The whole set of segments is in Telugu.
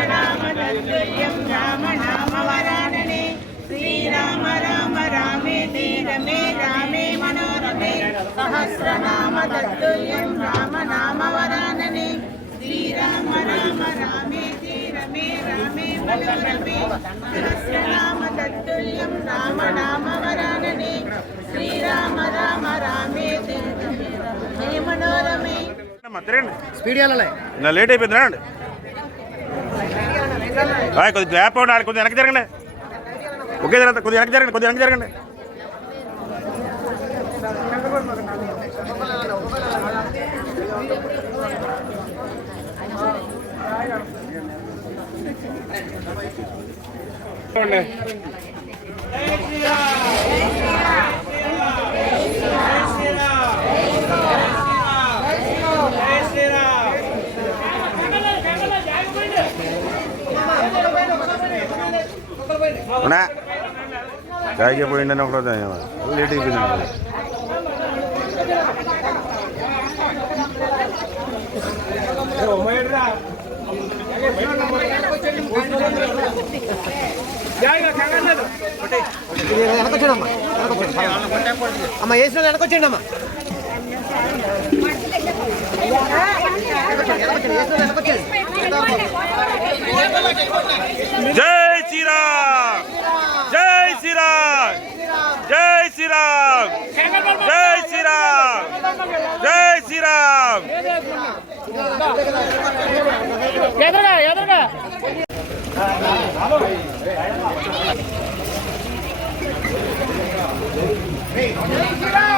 సహస్రనామతత్తుల్యం రామ నామ వరాననే శ్రీరామ రామ రామే రమే రామే మనోరమే. సహస్రనామ తత్తుల్యం రామ నామ వరాననే శ్రీరామ రామ రామే రమే రామే మనోరమే. సహస్రనామ స్పీడ్ వెళ్ళాలి. నా లేట్ అయిపోయింది రండి కొద్దిగా గ్యాప్ ఉండాలి కొద్దిగా వెనక్కి జరగండి. ఒకే జరగదు కొద్దిగా వెనక్కి జరగండి కొద్దిగా వెనక్కి జరగండి. అన్నా చాయ్కి పోయిందని ఒకటి లేట్ అయిపోయింది అమ్మ వేసిన వెనకొచ్చేయండి అమ్మా జై శ్రీరామ్! జై శ్రీరామ్! జై శ్రీరామ్! జై శ్రీరామ్! జై శ్రీరామ్! జై శ్రీరామ్!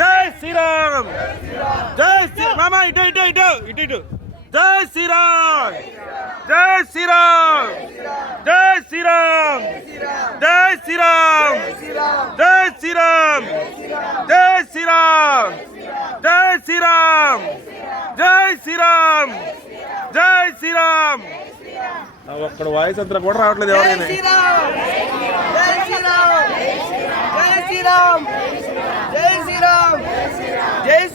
జై శ్రీరామ్ జై శ్రీ మామ ఇటు ఇటు ఇటు ఇటు ఇటు జై శ్రీరామ్ జై శ్రీరామ్ జై శ్రీరామ్ జై శ్రీరామ్ జై శ్రీరామ్ జై శ్రీరామ్ జై శ్రీరామ్ జై శ్రీరామ్ జై శ్రీరామ్ ఒక్కడ వాయిస్ అంతా కూడా రావట్లేదు ఎవరైనా జై శ్రీరామ్ జై శ్రీరామ్ జై శ్రీరామ్ జై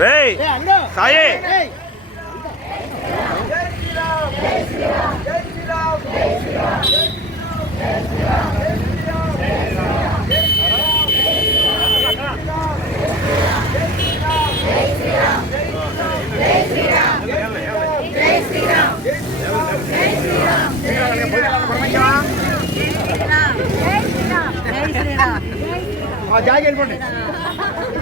రే సాయి. జాగ్రత్త